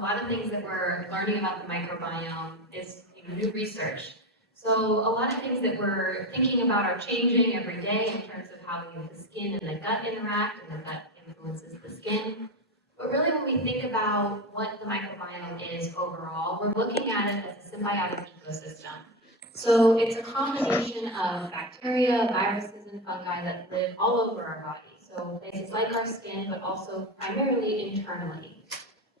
lot of things that we're learning about the microbiome is new research. So a lot of things that we're thinking about are changing every day in terms of how the skin and the gut interact, and the gut influences the skin. But really, when we think about what the microbiome is overall, we're looking at it as a symbiotic ecosystem. So it's a combination of bacteria, viruses, and fungi that live all over our body. So places like our skin, but also primarily internally.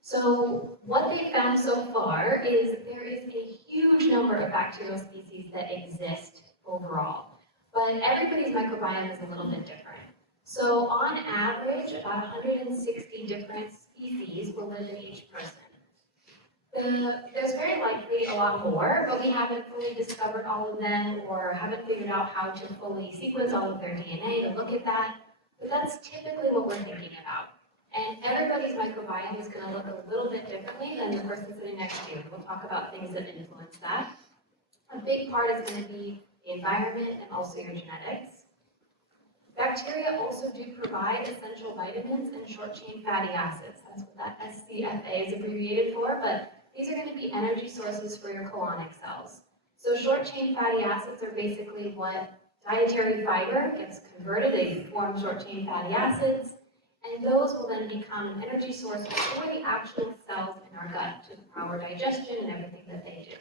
So what they found so far is there is a huge number of bacterial species that exist overall. But everybody's microbiome is a little bit different. So on average, about 160 different species will live in each person. There's very likely a lot more, but we haven't fully discovered all of them or haven't figured out how to fully sequence all of their DNA to look at that. But that's typically what we're thinking about. And everybody's microbiome is going to look a little bit differently than the person sitting next to you. We'll talk about things that influence that. A big part is going to be the environment and also your genetics. Bacteria also do provide essential vitamins and short-chain fatty acids. That's what that SCFA is abbreviated for, but these are going to be energy sources for your colonic cells. So short-chain fatty acids are basically what dietary fiber gets converted. They form short-chain fatty acids, and those will then become an energy source for the actual cells in our gut to power digestion and everything that they do.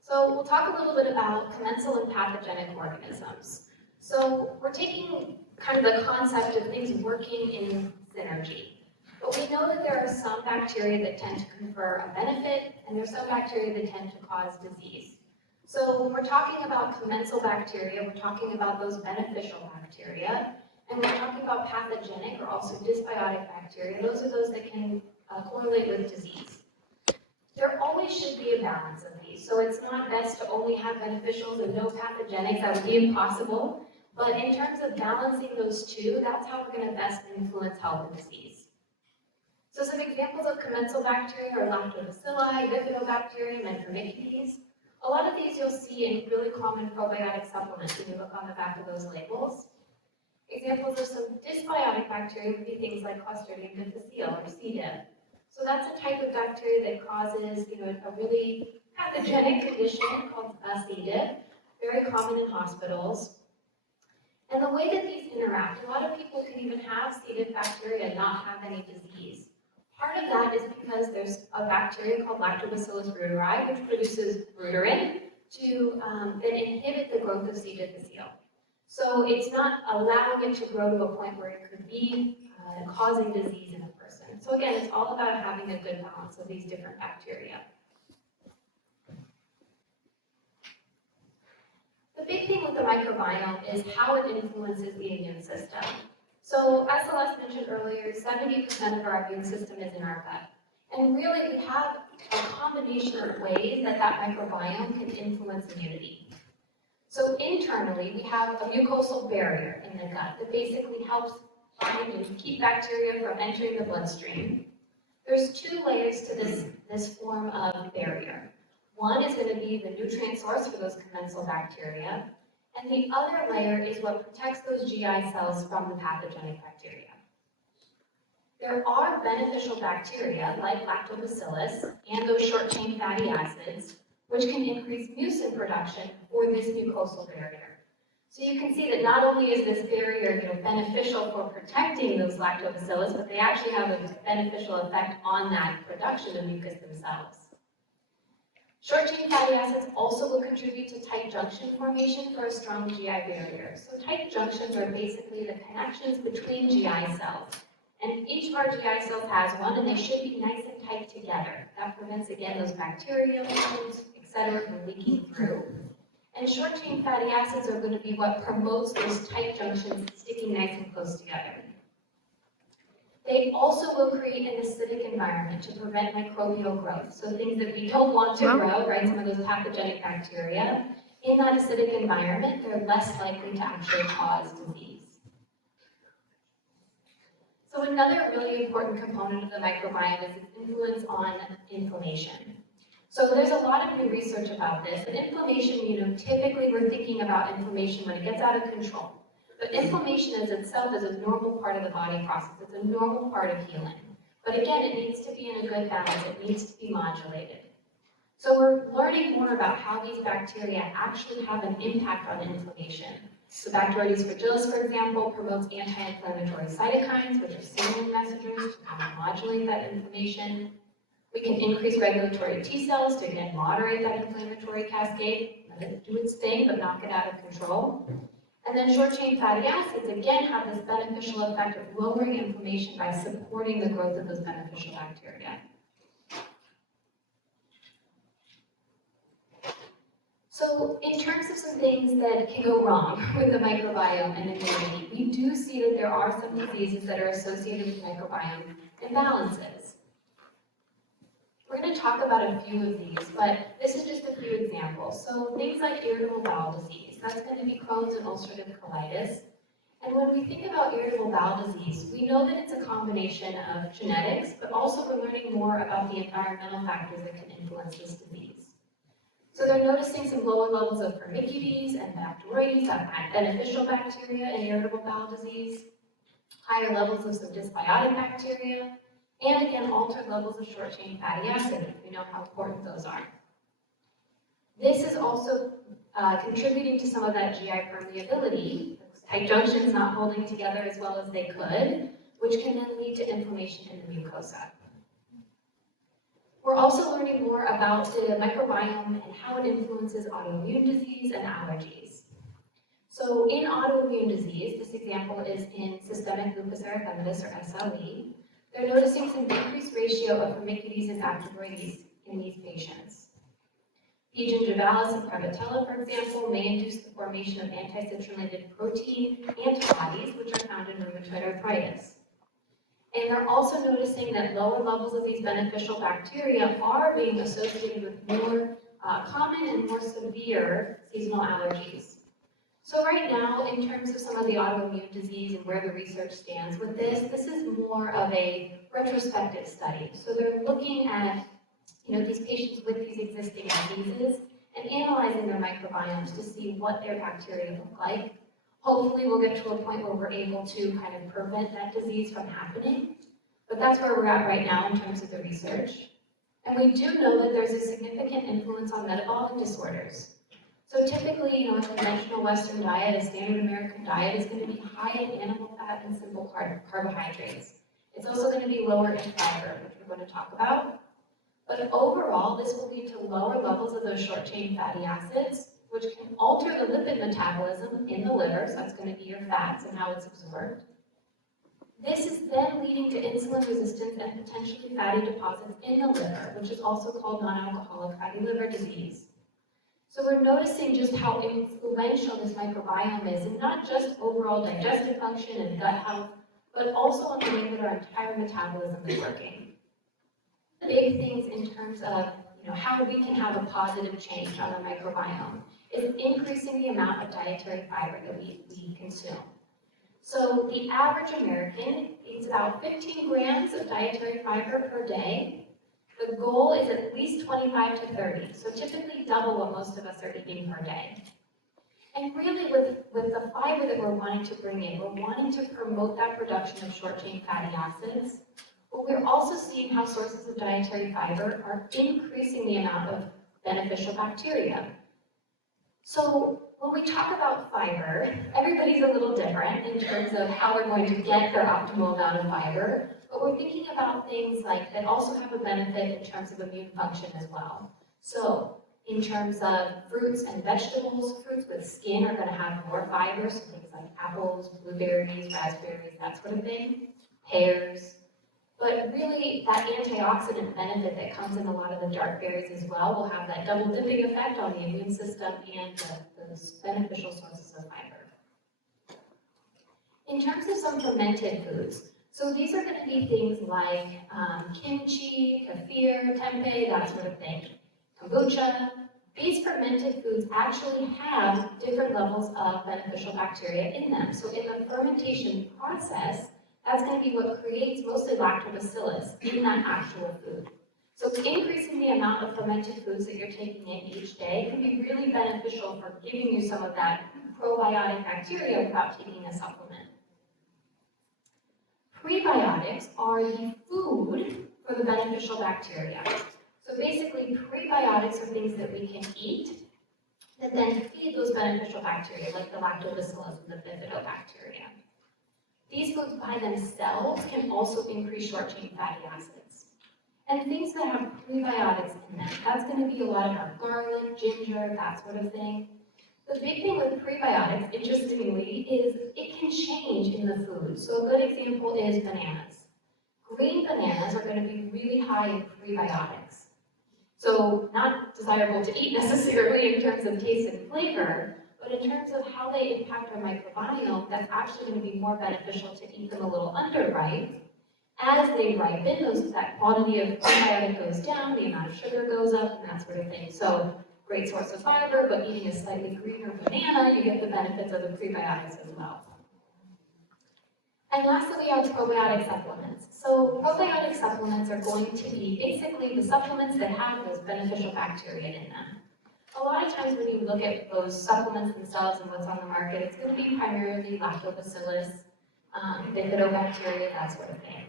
So we'll talk a little bit about commensal and pathogenic organisms. So we're taking kind of the concept of things working in synergy. But we know that there are some bacteria that tend to confer a benefit, and there's some bacteria that tend to cause disease. So when we're talking about commensal bacteria, we're talking about those beneficial bacteria, and we're talking about pathogenic or also dysbiotic bacteria. Those are those that can correlate with disease. There always should be a balance of these, so it's not best to only have beneficials and no pathogenics. That would be impossible. But in terms of balancing those two, that's how we're going to best influence health and disease. So some examples of commensal bacteria are lactobacilli, bifidobacterium, and firmicutes. A lot of these you'll see in really common probiotic supplements when you look on the back of those labels. Examples of some dysbiotic bacteria would be things like Clostridium difficile or C. diff. So that's a type of bacteria that causes, a really pathogenic condition called C. diff, very common in hospitals. And the way that these interact, a lot of people can even have C. diff bacteria and not have any disease. Part of that is because there's a bacteria called Lactobacillus reuteri, which produces reuteri to then inhibit the growth of C. difficile. So it's not allowing it to grow to a point where it could be causing disease in a person. So again, it's all about having a good balance of these different bacteria. The big thing with the microbiome is how it influences the immune system. So as Celeste mentioned earlier, 70% of our immune system is in our gut. And really, we have a combination of ways that microbiome can influence immunity. So internally, we have a mucosal barrier in the gut that basically helps find and keep bacteria from entering the bloodstream. There's two layers to this form of barrier. One is going to be the nutrient source for those commensal bacteria, and the other layer is what protects those GI cells from the pathogenic bacteria. There are beneficial bacteria, like lactobacillus, and those short-chain fatty acids, which can increase mucin production for this mucosal barrier. So you can see that not only is this barrier beneficial for protecting those lactobacillus, but they actually have a beneficial effect on that production of mucus themselves. Short-chain fatty acids also will contribute to tight junction formation for a strong GI barrier. So tight junctions are basically the connections between GI cells. And each of our GI cells has one, and they should be nice and tight together. That prevents, again, those bacteria, etc., from leaking through. And short-chain fatty acids are going to be what promotes those tight junctions sticking nice and close together. They also will create an acidic environment to prevent microbial growth. So things that we don't want to grow, right, some of those pathogenic bacteria, in that acidic environment, they're less likely to actually cause disease. So another really important component of the microbiome is its influence on inflammation. So there's a lot of new research about this. And inflammation, typically we're thinking about inflammation when it gets out of control. But inflammation as itself is a normal part of the body process. It's a normal part of healing. But again, it needs to be in a good balance. It needs to be modulated. So we're learning more about how these bacteria actually have an impact on inflammation. So Bacteroides fragilis, for example, promotes anti-inflammatory cytokines, which are signaling messengers to kind of modulate that inflammation. We can increase regulatory T cells to again moderate that inflammatory cascade, let it do its thing, but not get out of control. And then short-chain fatty acids, again, have this beneficial effect of lowering inflammation by supporting the growth of those beneficial bacteria. So in terms of some things that can go wrong with the microbiome and immunity, we do see that there are some diseases that are associated with microbiome imbalances. We're going to talk about a few of these, but this is just a few examples. So things like irritable bowel disease, that's going to be Crohn's and ulcerative colitis. And when we think about irritable bowel disease, we know that it's a combination of genetics, but also we're learning more about the environmental factors that can influence this disease. So they're noticing some lower levels of Firmicutes and Bacteroides, that beneficial bacteria in irritable bowel disease, higher levels of some dysbiotic bacteria, and again, altered levels of short-chain fatty acid. We know how important those are. This is also contributing to some of that GI permeability, tight junctions not holding together as well as they could, which can then lead to inflammation in the mucosa. We're also learning more about the microbiome and how it influences autoimmune disease and allergies. So in autoimmune disease, this example is in systemic lupus erythematosus, or SLE, they're noticing some decreased ratio of Firmicutes and Bacteroides in these patients. P. gingivalis and Prevotella, for example, may induce the formation of anti-citrullinated protein antibodies, which are found in rheumatoid arthritis. And they're also noticing that lower levels of these beneficial bacteria are being associated with more common and more severe seasonal allergies. So right now, in terms of some of the autoimmune disease and where the research stands with this is more of a retrospective study. So they're looking at these patients with these existing diseases and analyzing their microbiomes to see what their bacteria look like. Hopefully we'll get to a point where we're able to kind of prevent that disease from happening. But that's where we're at right now in terms of the research. And we do know that there's a significant influence on metabolic disorders. So typically, a conventional Western diet, a standard American diet, is going to be high in animal fat and simple carbohydrates. It's also going to be lower in fiber, which we're going to talk about. But overall, this will lead to lower levels of those short-chain fatty acids, which can alter the lipid metabolism in the liver, so that's going to be your fats and how it's absorbed. This is then leading to insulin resistance and potentially fatty deposits in the liver, which is also called non-alcoholic fatty liver disease. So we're noticing just how influential this microbiome is, and not just overall digestive function and gut health, but also on the way that our entire metabolism is working. The big things in terms of how we can have a positive change on the microbiome is increasing the amount of dietary fiber that we consume. So the average American eats about 15 grams of dietary fiber per day. The goal is at least 25 to 30, so typically double what most of us are eating per day. And really with the fiber that we're wanting to bring in, we're wanting to promote that production of short-chain fatty acids, but we're also seeing how sources of dietary fiber are increasing the amount of beneficial bacteria. So when we talk about fiber, everybody's a little different in terms of how they're going to get their optimal amount of fiber, but we're thinking about things like that also have a benefit in terms of immune function as well. So in terms of fruits and vegetables, fruits with skin are going to have more fiber, so things like apples, blueberries, raspberries, that sort of thing, pears. But really, that antioxidant benefit that comes in a lot of the dark berries as well will have that double dipping effect on the immune system and the beneficial sources of fiber. In terms of some fermented foods, so these are going to be things like kimchi, kefir, tempeh, that sort of thing, kombucha. These fermented foods actually have different levels of beneficial bacteria in them. So in the fermentation process, that's going to be what creates mostly lactobacillus in that actual food. So increasing the amount of fermented foods that you're taking in each day can be really beneficial for giving you some of that probiotic bacteria without taking a supplement. Prebiotics are the food for the beneficial bacteria. So basically, prebiotics are things that we can eat that then feed those beneficial bacteria, like the lactobacillus and the bifidobacteria. These foods by themselves can also increase short-chain fatty acids. And things that have prebiotics in them, that's going to be a lot of our garlic, ginger, that sort of thing. The big thing with prebiotics, interestingly, is it can change in the food. So a good example is bananas. Green bananas are going to be really high in prebiotics. So not desirable to eat necessarily in terms of taste and flavor, but in terms of how they impact our microbiome, that's actually going to be more beneficial to eat them a little underripe. As they ripen, that quantity of prebiotic goes down, the amount of sugar goes up, and that sort of thing. So great source of fiber, but eating a slightly greener banana, you get the benefits of the prebiotics as well. And lastly, we have probiotic supplements. So probiotic supplements are going to be basically the supplements that have those beneficial bacteria in them. A lot of times when you look at those supplements themselves and what's on the market, it's going to be primarily lactobacillus, bifidobacteria, that sort of thing.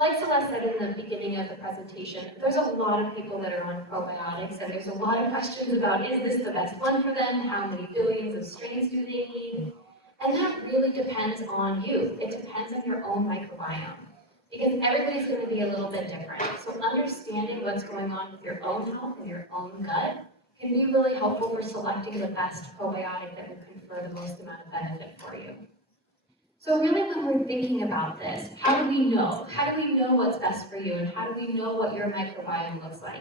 Like Celeste said in the beginning of the presentation, there's a lot of people that are on probiotics, and there's a lot of questions about, is this the best one for them? How many billions of strains do they need? And that really depends on you. It depends on your own microbiome. Because everybody's going to be a little bit different. So understanding what's going on with your own health and your own gut can be really helpful for selecting the best probiotic that will confer the most amount of benefit for you. So really when we're thinking about this, how do we know? How do we know what's best for you, and how do we know what your microbiome looks like?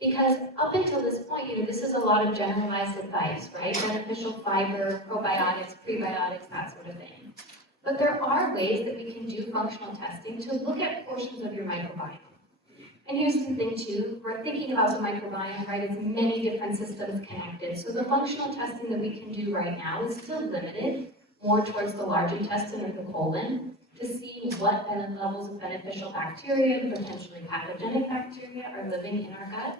Because up until this point, this is a lot of generalized advice, right? Beneficial fiber, probiotics, prebiotics, that sort of thing. But there are ways that we can do functional testing to look at portions of your microbiome. And here's the thing too, we're thinking about the microbiome, right? It's many different systems connected. So the functional testing that we can do right now is still limited, more towards the large intestine or the colon, to see what levels of beneficial bacteria and potentially pathogenic bacteria are living in our gut.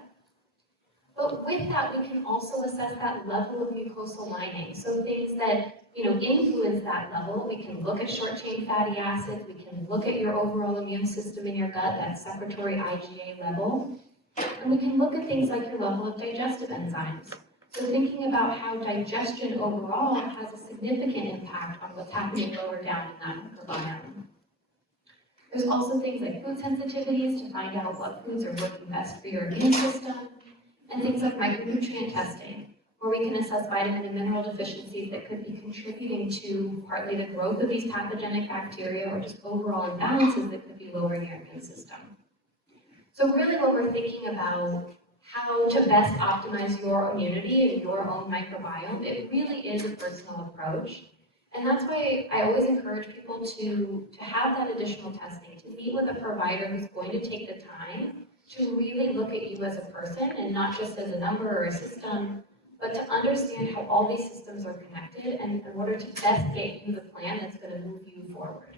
But with that, we can also assess that level of mucosal lining. So things that influence that level, we can look at short-chain fatty acids, we can look at your overall immune system in your gut, that secretory IgA level, and we can look at things like your level of digestive enzymes. So thinking about how digestion overall has a significant impact on what's happening lower down in that microbiome. There's also things like food sensitivities to find out what foods are working best for your immune system, and things like micronutrient testing, where we can assess vitamin and mineral deficiencies that could be contributing to partly the growth of these pathogenic bacteria or just overall imbalances that could be lowering your immune system. So really when we're thinking about how to best optimize your immunity and your own microbiome, it really is a personal approach. And that's why I always encourage people to have that additional testing, to meet with a provider who's going to take the time to really look at you as a person and not just as a number or a system, but to understand how all these systems are connected and in order to best get you the plan that's going to move you forward.